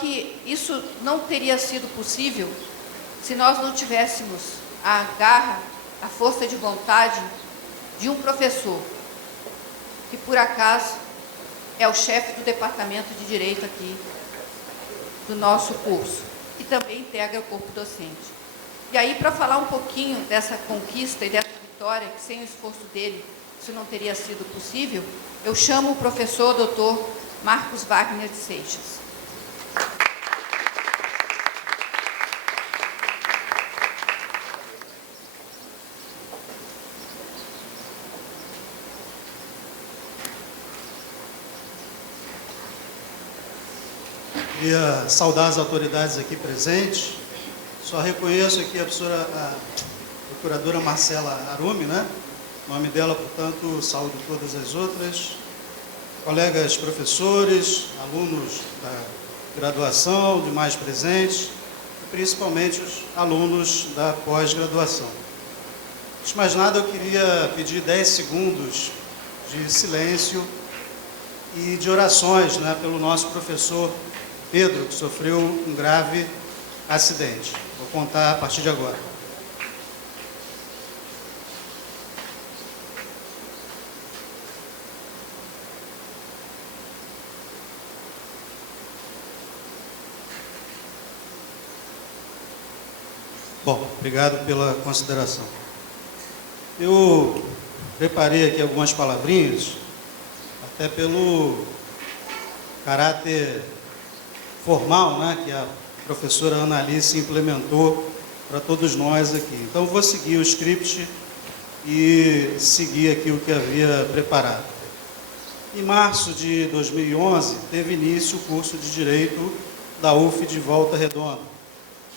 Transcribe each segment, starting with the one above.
que isso não teria sido possível se nós não tivéssemos a garra, a força de vontade de um professor, que por acaso é o chefe do departamento de Direito aqui do nosso curso, e também integra o corpo docente. E aí, para falar um pouquinho dessa conquista e dessa vitória, que sem o esforço dele isso não teria sido possível, eu chamo o professor Dr. Marcos Wagner de Seixas. Queria saudar as autoridades aqui presentes. Só reconheço aqui a procuradora Marcela Arumi, né? O nome dela, portanto, saúdo todas as outras. Colegas professores, alunos da graduação, demais presentes, e principalmente os alunos da pós-graduação. Antes de mais nada, eu queria pedir 10 segundos de silêncio e de orações, né, pelo nosso professor Pedro, que sofreu um grave acidente. Vou contar a partir de agora. Bom, obrigado pela consideração. Eu preparei aqui algumas palavrinhas, até pelo caráter formal, né, que a professora Ana Alice implementou para todos nós aqui. Então, vou seguir o script e seguir aqui o que havia preparado. Em março de 2011, teve início o curso de Direito da UF de Volta Redonda.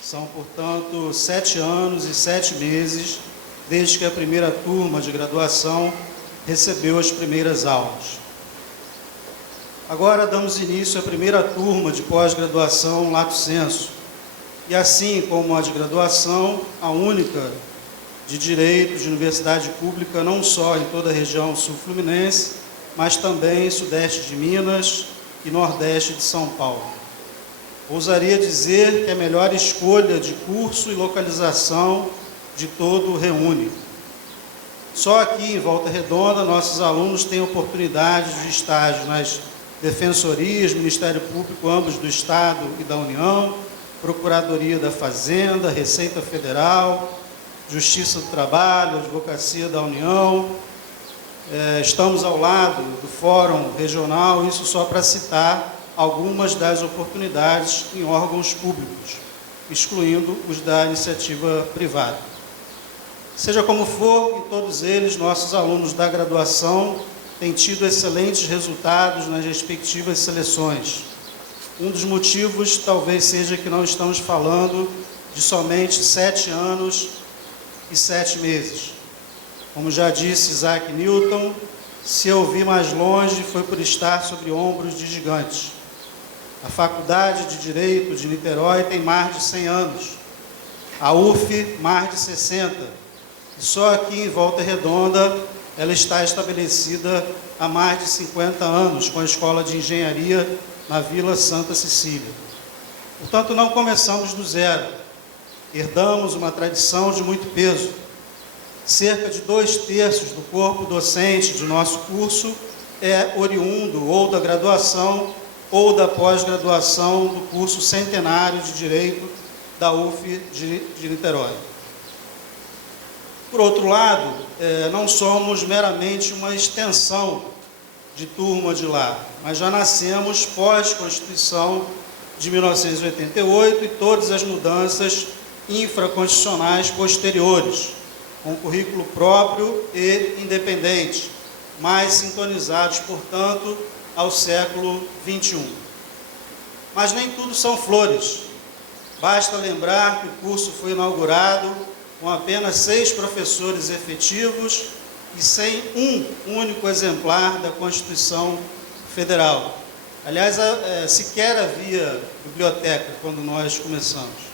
São, portanto, 7 anos e 7 meses desde que a primeira turma de graduação recebeu as primeiras aulas. Agora damos início à primeira turma de pós-graduação lato sensu, e assim como a de graduação, a única de Direito de universidade pública, não só em toda a região sul-fluminense, mas também em sudeste de Minas e nordeste de São Paulo. Ousaria dizer que a melhor escolha de curso e localização de todo o reúne. Só aqui em Volta Redonda, nossos alunos têm oportunidade de estágio nas defensorias, Ministério Público, ambos do Estado e da União, Procuradoria da Fazenda, Receita Federal, Justiça do Trabalho, Advocacia da União. Estamos ao lado do Fórum Regional, isso só para citar algumas das oportunidades em órgãos públicos, excluindo os da iniciativa privada. Seja como for, em todos eles, nossos alunos da graduação têm tido excelentes resultados nas respectivas seleções. Um dos motivos talvez seja que não estamos falando de somente 7 anos e 7 meses. Como já disse Isaac Newton, se eu vi mais longe foi por estar sobre ombros de gigantes. A Faculdade de Direito de Niterói tem mais de 100 anos, a UF mais de 60, e só aqui em Volta Redonda ela está estabelecida há mais de 50 anos, com a Escola de Engenharia na Vila Santa Cecília. Portanto, não começamos do zero, herdamos uma tradição de muito peso. Cerca de 2/3 do corpo docente de nosso curso é oriundo ou da graduação ou da pós-graduação do curso centenário de Direito da UF de Niterói. Por outro lado, não somos meramente uma extensão de turma de lá, mas já nascemos pós-Constituição de 1988 e todas as mudanças infraconstitucionais posteriores, com currículo próprio e independente, mais sintonizados, portanto, ao século XXI. Mas nem tudo são flores. Basta lembrar que o curso foi inaugurado com apenas 6 professores efetivos e sem um único exemplar da Constituição Federal. Aliás, sequer havia biblioteca quando nós começamos.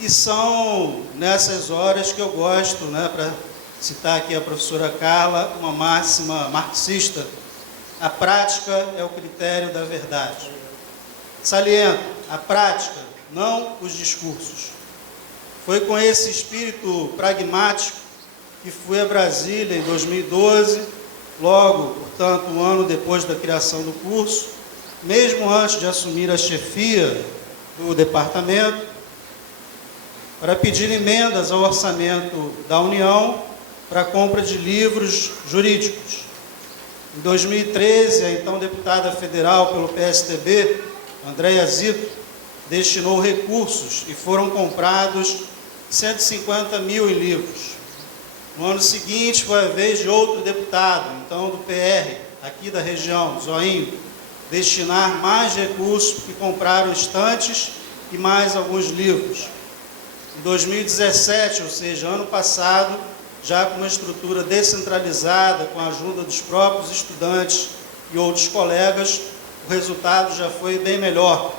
E são nessas horas que eu gosto, né, para citar aqui a professora Carla, uma máxima marxista: a prática é o critério da verdade. Saliento a prática, não os discursos. Foi com esse espírito pragmático que fui a Brasília em 2012, logo, portanto, um ano depois da criação do curso, mesmo antes de assumir a chefia do departamento, para pedir emendas ao orçamento da União para a compra de livros jurídicos. Em 2013, a então deputada federal pelo PSDB, Andréia Zito, destinou recursos e foram comprados 150 mil em livros. No ano seguinte, foi a vez de outro deputado, então do PR, aqui da região, Zoinho, destinar mais recursos e compraram estantes e mais alguns livros. Em 2017, ou seja, ano passado, já com uma estrutura descentralizada, com a ajuda dos próprios estudantes e outros colegas, o resultado já foi bem melhor,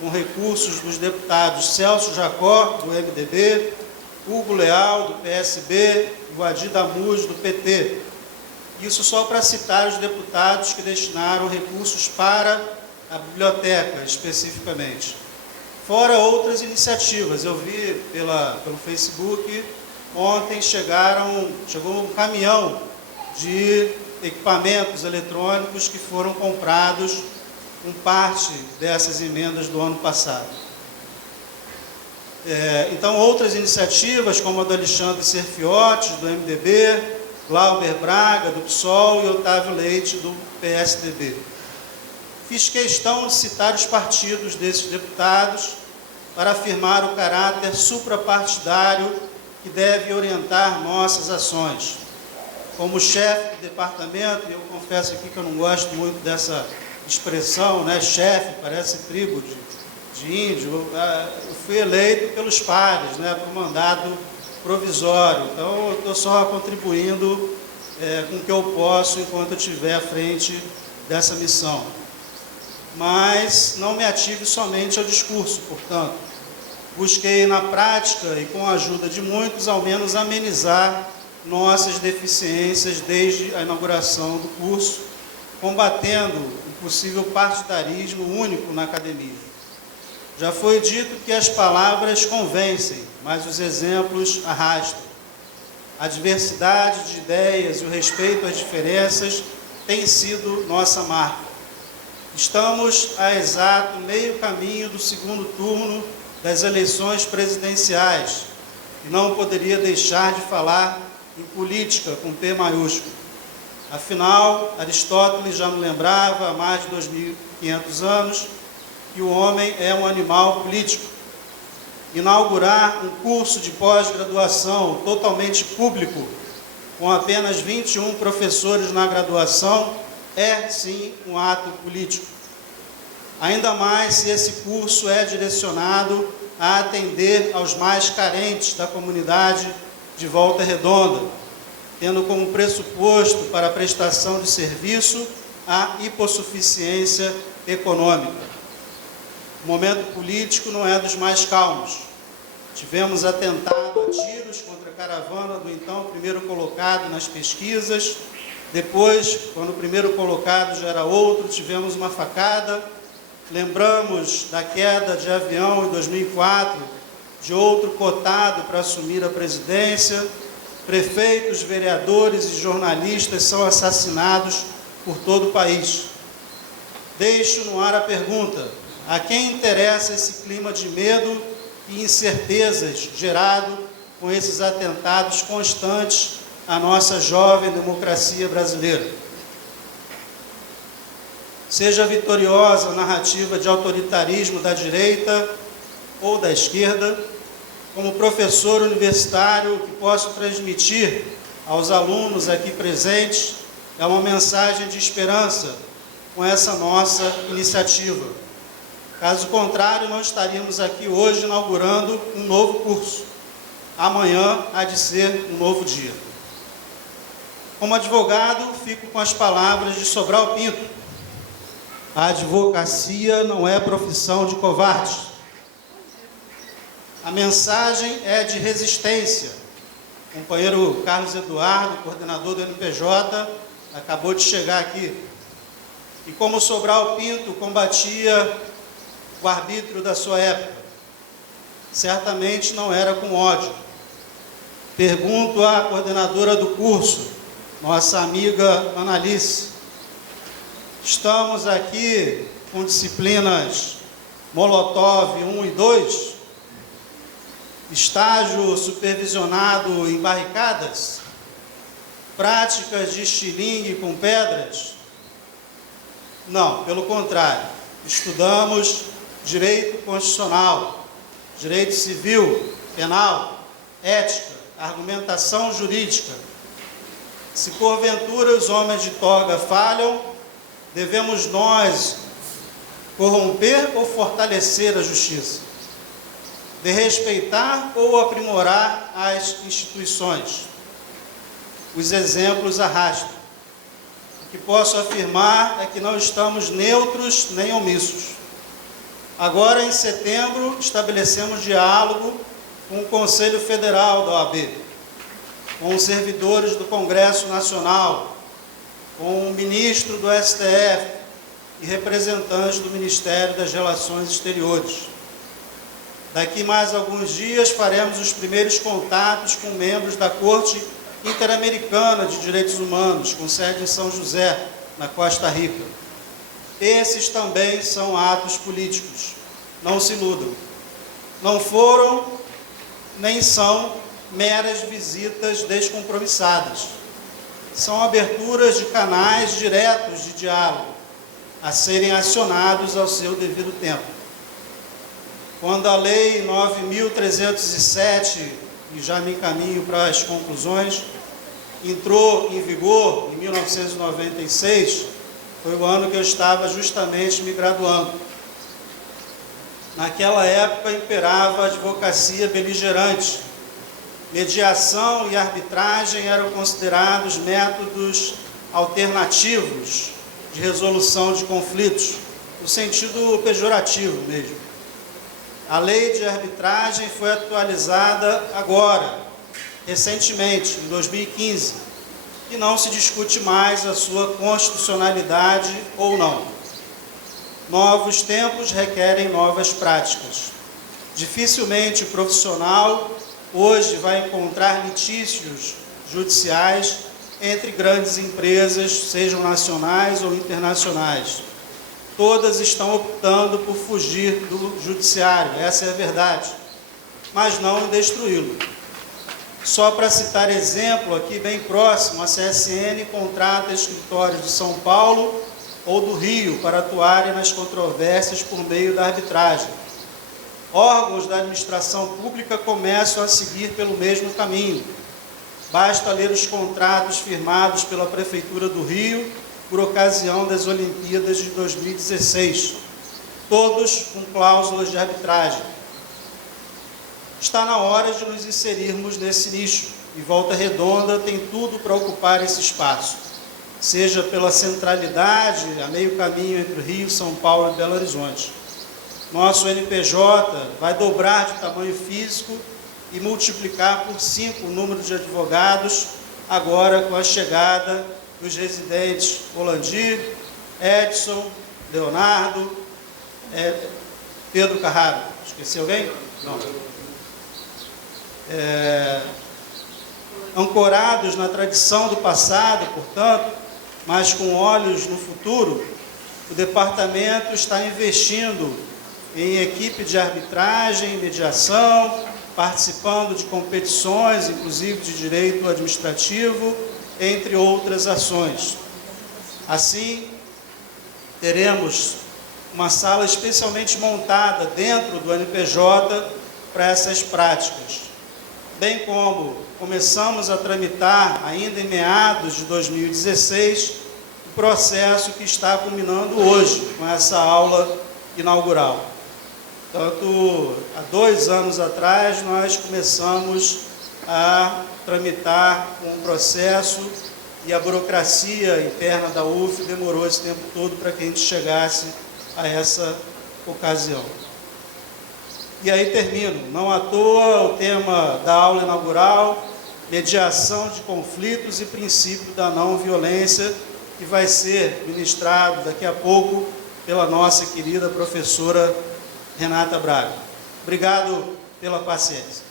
com recursos dos deputados Celso Jacó, do MDB, Hugo Leal, do PSB, e Guadir Damuz, do PT. Isso só para citar os deputados que destinaram recursos para a biblioteca, especificamente. Fora outras iniciativas. Eu vi pelo Facebook, ontem chegou um caminhão de equipamentos eletrônicos que foram comprados com parte dessas emendas do ano passado. Então, outras iniciativas, como a do Alexandre Serfiotti, do MDB, Glauber Braga, do PSOL, e Otávio Leite, do PSDB. Fiz questão de citar os partidos desses deputados para afirmar o caráter suprapartidário que deve orientar nossas ações. Como chefe do departamento, e eu confesso aqui que eu não gosto muito dessa expressão, né, chefe, parece tribo de índio, eu fui eleito pelos pares, né, para o mandato provisório. Então, eu estou só contribuindo com o que eu posso enquanto eu estiver à frente dessa missão. Mas não me ative somente ao discurso, portanto. Busquei na prática e com a ajuda de muitos, ao menos amenizar nossas deficiências desde a inauguração do curso, combatendo o possível partidarismo único na academia. Já foi dito que as palavras convencem, mas os exemplos arrastam. A diversidade de ideias e o respeito às diferenças tem sido nossa marca. Estamos a exato meio caminho do segundo turno das eleições presidenciais e não poderia deixar de falar em política com P maiúsculo. Afinal, Aristóteles já nos lembrava há mais de 2.500 anos que o homem é um animal político. Inaugurar um curso de pós-graduação totalmente público, com apenas 21 professores na graduação, é, sim, um ato político. Ainda mais se esse curso é direcionado a atender aos mais carentes da comunidade de Volta Redonda, tendo como pressuposto para a prestação de serviço a hipossuficiência econômica. O momento político não é dos mais calmos. Tivemos atentado a tiros contra a caravana do então primeiro colocado nas pesquisas. Depois, quando o primeiro colocado já era outro, tivemos uma facada. Lembramos da queda de avião em 2004, de outro cotado para assumir a presidência. Prefeitos, vereadores e jornalistas são assassinados por todo o país. Deixo no ar a pergunta: a quem interessa esse clima de medo e incertezas gerado com esses atentados constantes à nossa jovem democracia brasileira? Seja vitoriosa a narrativa de autoritarismo da direita ou da esquerda, como professor universitário, o que posso transmitir aos alunos aqui presentes é uma mensagem de esperança com essa nossa iniciativa. Caso contrário, não estaríamos aqui hoje inaugurando um novo curso. Amanhã há de ser um novo dia. Como advogado, fico com as palavras de Sobral Pinto: a advocacia não é profissão de covardes. A mensagem é de resistência. O companheiro Carlos Eduardo, coordenador do NPJ, acabou de chegar aqui. E como Sobral Pinto combatia o arbítrio da sua época. Certamente não era com ódio. Pergunto à coordenadora do curso, nossa amiga Analice, estamos aqui com disciplinas Molotov 1 e 2, estágio supervisionado em barricadas, práticas de estilingue com pedras? Não, pelo contrário, estudamos direito constitucional, direito civil, penal, ética, argumentação jurídica. Se porventura os homens de toga falham, devemos nós corromper ou fortalecer a justiça? De respeitar ou aprimorar as instituições? Os exemplos arrastam. O que posso afirmar é que não estamos neutros nem omissos. Agora, em setembro, estabelecemos diálogo com o Conselho Federal da OAB, com os servidores do Congresso Nacional, com o ministro do STF e representantes do Ministério das Relações Exteriores. Daqui mais alguns dias faremos os primeiros contatos com membros da Corte Interamericana de Direitos Humanos, com sede em São José, na Costa Rica. Esses também são atos políticos. Não se iludam. Não foram, nem são meras visitas descompromissadas. São aberturas de canais diretos de diálogo, a serem acionados ao seu devido tempo. Quando a Lei 9.307, e já me encaminho para as conclusões, entrou em vigor em 1996, foi o ano que eu estava justamente me graduando. Naquela época imperava a advocacia beligerante. Mediação e arbitragem eram considerados métodos alternativos de resolução de conflitos, no sentido pejorativo mesmo. A lei de arbitragem foi atualizada agora, recentemente, em 2015, e não se discute mais a sua constitucionalidade ou não. Novos tempos requerem novas práticas. Dificilmente o profissional hoje vai encontrar litígios judiciais entre grandes empresas, sejam nacionais ou internacionais. Todas estão optando por fugir do judiciário, essa é a verdade, mas não destruí-lo. Só para citar exemplo, aqui bem próximo, a CSN contrata escritórios de São Paulo ou do Rio para atuarem nas controvérsias por meio da arbitragem. Órgãos da administração pública começam a seguir pelo mesmo caminho. Basta ler os contratos firmados pela Prefeitura do Rio por ocasião das Olimpíadas de 2016, todos com cláusulas de arbitragem. Está na hora de nos inserirmos nesse nicho, e Volta Redonda tem tudo para ocupar esse espaço, seja pela centralidade, a meio caminho entre Rio, São Paulo e Belo Horizonte. Nosso NPJ vai dobrar de tamanho físico e multiplicar por 5 o número de advogados, agora com a chegada dos residentes Rolandir, Edson, Leonardo, Pedro Carraro. Esqueci alguém? Não. Ancorados na tradição do passado, portanto, mas com olhos no futuro, o departamento está investindo em equipe de arbitragem, mediação, participando de competições, inclusive de direito administrativo, entre outras ações. Assim, teremos uma sala especialmente montada dentro do NPJ para essas práticas, bem como começamos a tramitar, ainda em meados de 2016, o processo que está culminando hoje, com essa aula inaugural. Tanto há 2 anos atrás, nós começamos a tramitar um processo e a burocracia interna da UF demorou esse tempo todo para que a gente chegasse a essa ocasião. E aí termino. Não à toa o tema da aula inaugural, mediação de conflitos e princípio da não violência, que vai ser ministrado daqui a pouco pela nossa querida professora Renata Braga. Obrigado pela paciência.